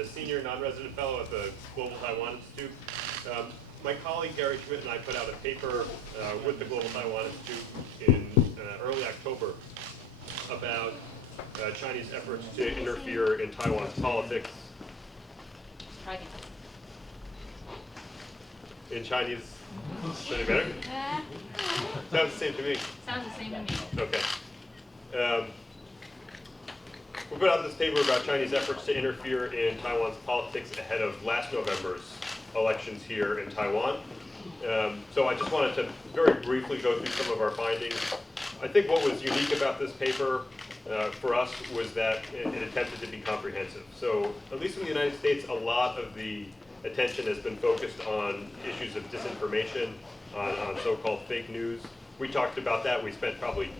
a senior non-resident fellow at the Global Taiwan Institute. My colleague Gary Schmidt and I put out a paper with the Global Taiwan Institute in early October about Chinese efforts to interfere in Taiwan's politics. In Chinese, any better? Sounds the same to me. Sounds the same to me. Okay. We put out this paper about Chinese efforts to interfere in Taiwan's politics ahead of last November's elections here in Taiwan. So I just wanted to very briefly go through some of our findings. I think what was unique about this paper for us was that it attempted to be comprehensive. So at least in the United States, a lot of the attention has been focused on issues of disinformation, on so-called fake news. We talked about that. We spent probably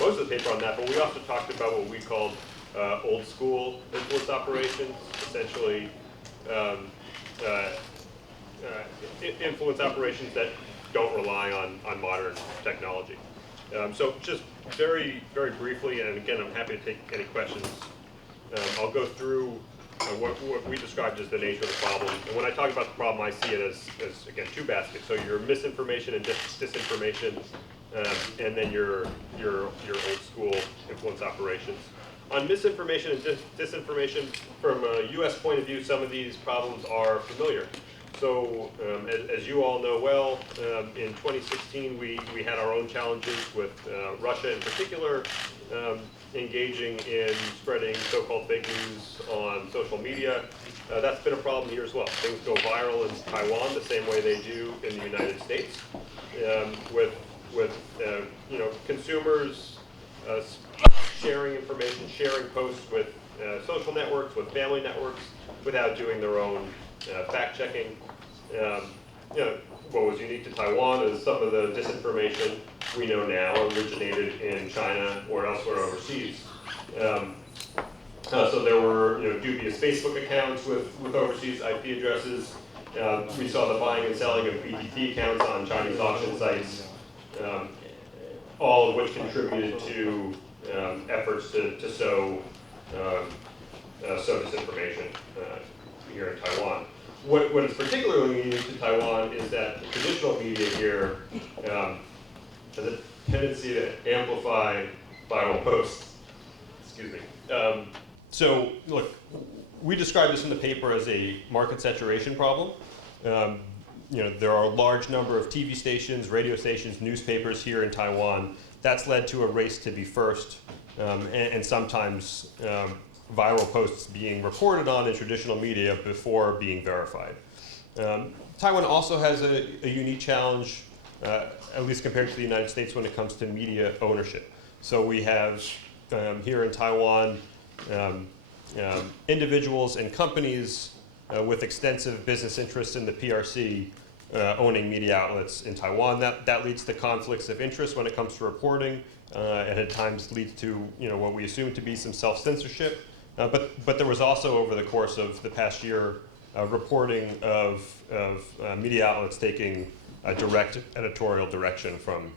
most of the paper on that, but we also talked about what we called old school influence operations, essentially influence operations that don't rely on modern technology. So just very, very briefly, and again, I'm happy to take any questions. I'll go through what we described as the nature of the problem. And when I talk about the problem, I see it as again, two baskets. So your misinformation and disinformation, and then your old school influence operations. On misinformation and disinformation, from a US point of view, some of these problems are familiar. So as you all know well, in 2016 we had our own challenges with Russia in particular, engaging in spreading so-called fake news on social media. That's been a problem here as well. Things go viral in Taiwan the same way they do in the United States, with consumers sharing information, sharing posts with social networks, with family networks, without doing their own fact-checking. What was unique to Taiwan is some of the disinformation we know now originated in China or elsewhere overseas. So there were dubious Facebook accounts with overseas IP addresses. We saw the buying and selling of BTT accounts on Chinese auction sites, all of which contributed to efforts to sow disinformation here in Taiwan. What is particularly unique to Taiwan is that the traditional media here has a tendency to amplify viral posts. Excuse me. So look, we describe this in the paper as a market saturation problem. There are a large number of TV stations, radio stations, newspapers here in Taiwan. That's led to a race to be first, and sometimes viral posts being reported on in traditional media before being verified. Taiwan also has a unique challenge, at least compared to the United States, when it comes to media ownership. So we have here in Taiwan individuals and companies with extensive business interests in the PRC owning media outlets in Taiwan. That leads to conflicts of interest when it comes to reporting, and at times leads to what we assume to be some self-censorship. But there was also, over the course of the past year, reporting of media outlets taking a direct editorial direction from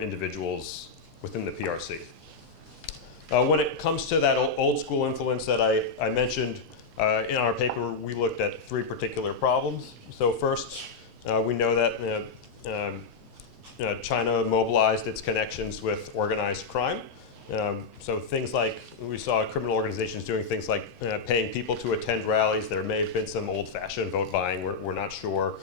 individuals within the PRC. When it comes to that old school influence that I mentioned, in our paper we looked at three particular problems. So first, we know that China mobilized its connections with organized crime. So things like, we saw criminal organizations doing things like paying people to attend rallies. There may have been some old-fashioned vote buying, we're not sure.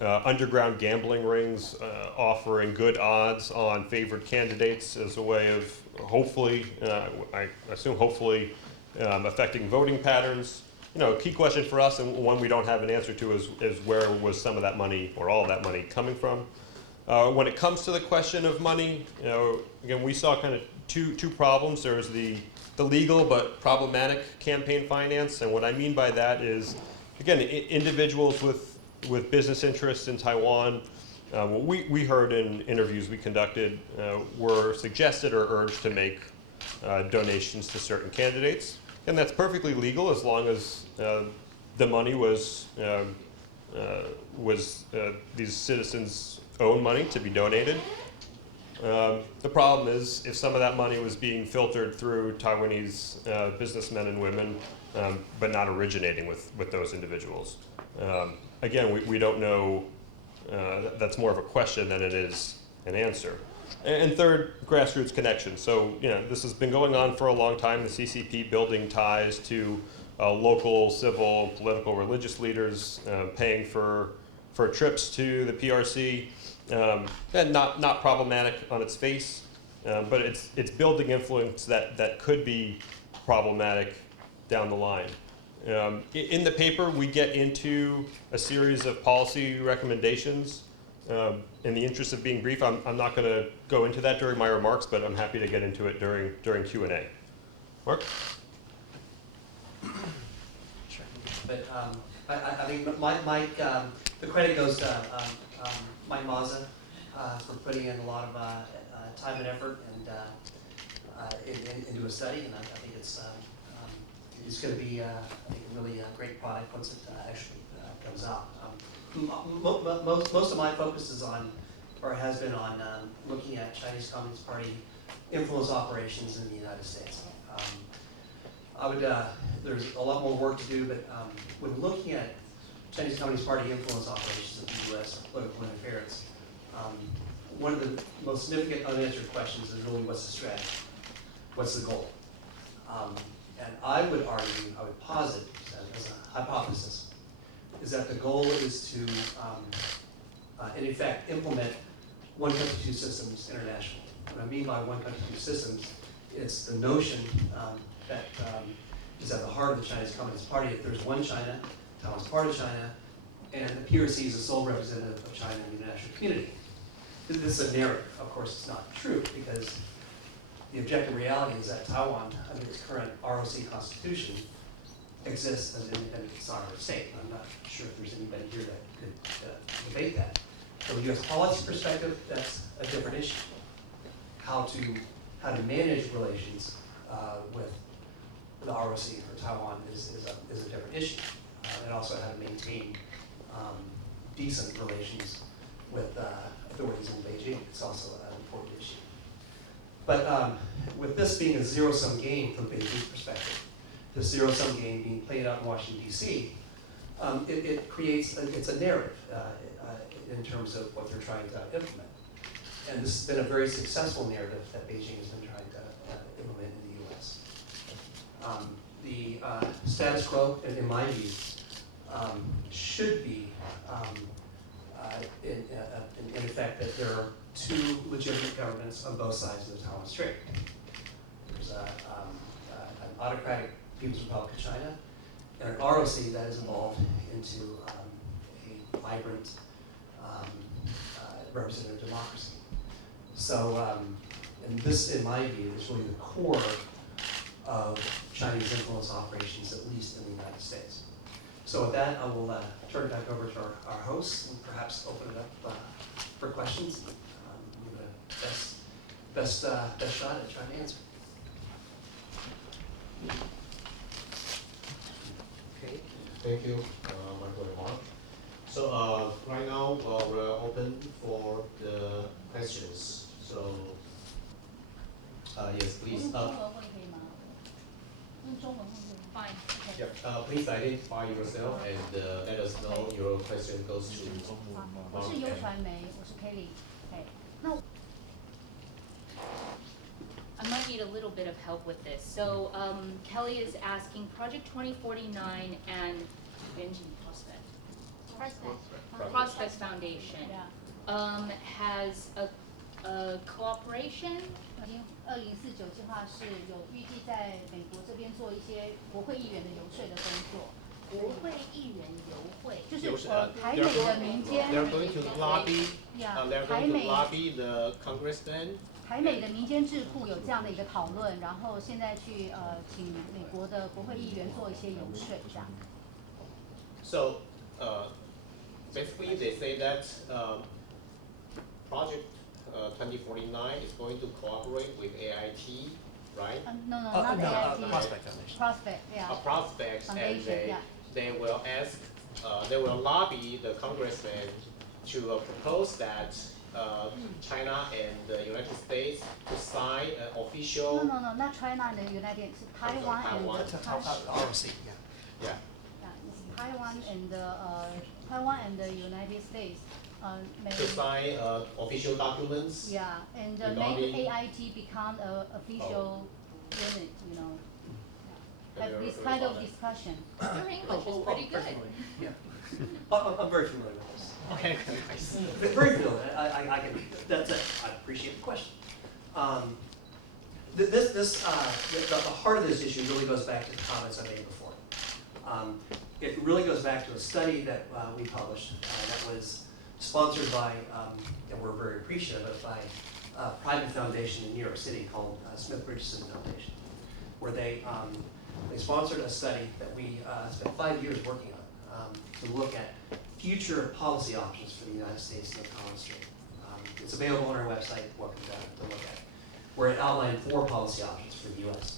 Underground gambling rings offering good odds on favored candidates as a way of hopefully, I assume hopefully, affecting voting patterns. A key question for us, and one we don't have an answer to, is where was some of that money, or all of that money, coming from? When it comes to the question of money, again, we saw kind of two problems. There's the legal but problematic campaign finance, and what I mean by that is, again, individuals with business interests in Taiwan, what we heard in interviews we conducted, were suggested or urged to make donations to certain candidates, and that's perfectly legal as long as the money was these citizens' own money to be donated. The problem is if some of that money was being filtered through Taiwanese businessmen and women, but not originating with those individuals. Again, we don't know. That's more of a question than it is an answer. And third, grassroots connection. So this has been going on for a long time. The CCP building ties to local, civil, political, religious leaders, paying for trips to the PRC. And not problematic on its face, but it's building influence that could be problematic down the line. In the paper, we get into a series of policy recommendations. In the interest of being brief, I'm not going to go into that during my remarks, but I'm happy to get into it during Q&A. Mark? Sure. But I think Mike, the credit goes to Mike Mazza for putting in a lot of time and effort and into a study, and I think it's going to be I think a really great product once it actually comes out. Most of my focus is on, or has been on, looking at Chinese Communist Party influence operations in the United States. There's a lot more work to do, but when looking at Chinese Communist Party influence operations in the U.S. political interference, one of the most significant unanswered questions is really what's the strategy? What's the goal? And I would argue, I would posit as a hypothesis, is that the goal is to, in effect, implement one country, two systems internationally. What I mean by one country, two systems, it's the notion that is at the heart of the Chinese Communist Party. If there's one China, Taiwan's part of China, and the PRC is the sole representative of China in the international community. This is a narrative. Of course, it's not true, because the objective reality is that Taiwan, under its current ROC constitution, exists as an independent sovereign state. I'm not sure if there's anybody here that could debate that. From a U.S. policy perspective, that's a different issue. How to manage relations with the ROC for Taiwan is a different issue, and also how to maintain decent relations with authorities in Beijing. It's also an important issue. But with this being a zero-sum game from Beijing's perspective, this zero-sum game being played out in Washington, D.C., it creates, it's a narrative in terms of what they're trying to implement. And this has been a very successful narrative that Beijing has been trying to implement in the U.S. The status quo, in my view, should be, in effect, that there are two legitimate governments on both sides of the Taiwan Strait. There's an autocratic People's Republic of China and an ROC that has evolved into a vibrant representative democracy. So, and this, in my view, is really the core of Chinese influence operations, at least in the United States. So with that, I will turn it back over to our hosts and perhaps open it up for questions. Give it a best shot at trying to answer. Okay, thank you, Michael and Mark. So right now we're open for the questions. So yes, please. Please identify yourself and let us know your question goes to Mark. 我是优传媒，我是 Kelly。那 I might need a little bit of help with this. So Kelly is asking Project 2049 and Prospect Foundation has a cooperation. 2049计划是有预计在美国这边做一些国会议员的游说的工作。国会议员游会，就是台美的民间。They're going to lobby. They're 台 going to 美 lobby the congressmen. 台美的民间智库有这样的一个讨论，然后现在去请美国的国会议员做一些游说，这样。So basically, they say that Project 2049 is going to cooperate with AIT, right? No, not AIT. Prospect Foundation. Prospect, yeah. Prospect, and Foundation, they will ask, they will lobby the congressmen to propose that China and the United States to sign an official. No, not China and the United States. Taiwan and Taiwan. ROC, yeah. Yeah. yeah, it's Taiwan and the United States. May, To sign official documents. yeah, and make regarding- AIT become an official unit, you know. Yeah. Have this kind of discussion. Your English is pretty good. Yeah. I'm very familiar with this. Okay, nice. Very familiar. I can, that's it. I appreciate the question. The heart of this issue really goes back to the comments I made before. It really goes back to a study that we published that was sponsored by, and we're very appreciative of, by a private foundation in New York City called Smith Bridgeson Foundation, where they sponsored a study that we spent 5 years working on to look at future policy options for the United States and the Taiwan Strait. It's available on our website, welcome to look at it, where it outlined 4 policy options for the U.S.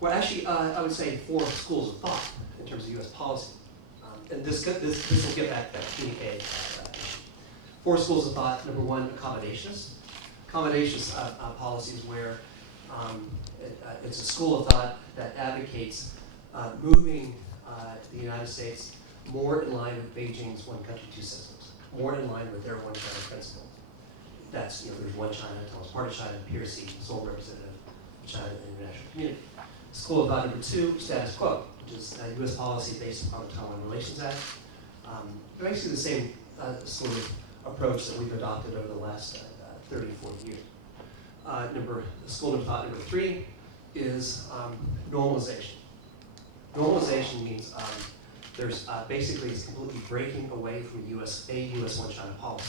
Well, actually, I would say 4 schools of thought in terms of U.S. policy. And this will get back to that communique issue. 4 schools of thought. Number 1, accommodationist. Accommodationist policies where it's a school of thought that advocates moving the United States more in line with Beijing's one country, two systems, more in line with their one China principle. That's, there's one China, Taiwan's part of China, PRC, sole representative of China in the international community. School of thought number 2, status quo, which is U.S. policy based upon the Taiwan Relations Act. Basically the same sort of approach that we've adopted over the last 30 to 40 years. School of thought number 3 is normalization. Normalization means there's basically it's completely breaking away from U.S. one China policy.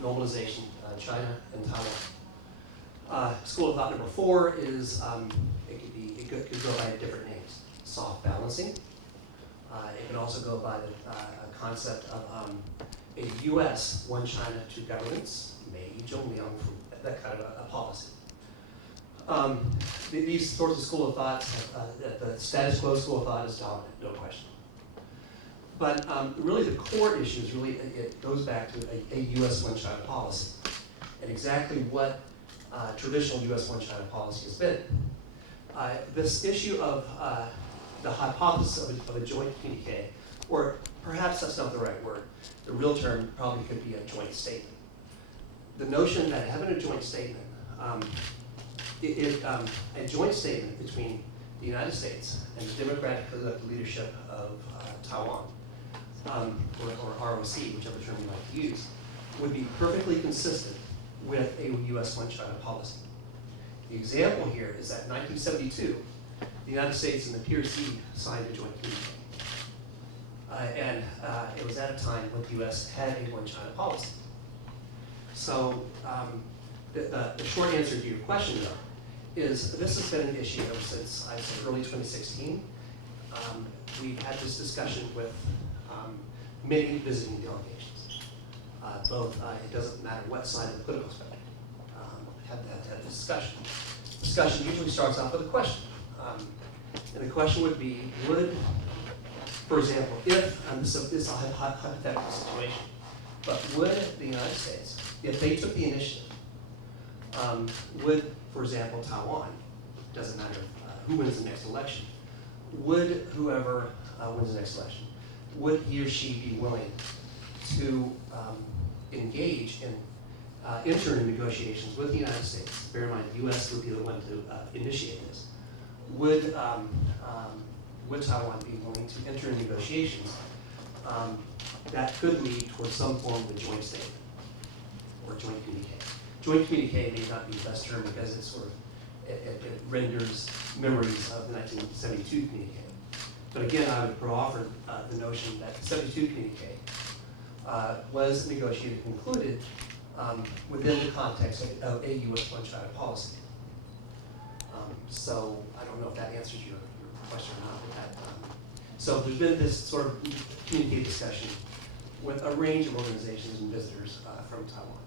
Normalization, China and Taiwan. School of thought number 4 is it could go by different names. Soft balancing. It can also go by the concept of a U.S. one China, two governments, that kind of a policy. These sorts of school of thoughts, the status quo school of thought is dominant, no question. But really the core issue is really, it goes back to a U.S. one China policy and exactly what traditional U.S. one China policy has been. This issue of the hypothesis of a joint communique, or perhaps that's not the right word, the real term probably could be a joint statement. The notion that having a joint statement, a joint statement between the United States and the democratically elected leadership of Taiwan, or ROC, whichever term you like to use, would be perfectly consistent with a U.S. one China policy. The example here is that in 1972, the United States and the PRC signed a joint communique. And it was at a time when the U.S. had a one China policy. So the short answer to your question, though, is this has been an issue ever since, I'd say, early 2016. We've had this discussion with many visiting delegations. It doesn't matter what side of the political spectrum. Have that discussion. Discussion usually starts off with a question. And the question would be, for example, if, and this is a hypothetical situation, but would the United States, if they took the initiative, would, for example, Taiwan, doesn't matter who wins the next election, would whoever wins the next election, would he or she be willing to engage in enter into negotiations with the United States? Bear in mind, the U.S. would be the one to initiate this. Would Taiwan be willing to enter in negotiations that could lead towards some form of a joint statement or joint communique? Joint communique may not be the best term because it renders memories of the 1972 communique. But again, I would offer the notion that the 72 communique was negotiated and concluded within the context of a U.S. one China policy. So I don't know if that answers your question or not. So there's been this sort of communique discussion with a range of organizations and visitors from Taiwan.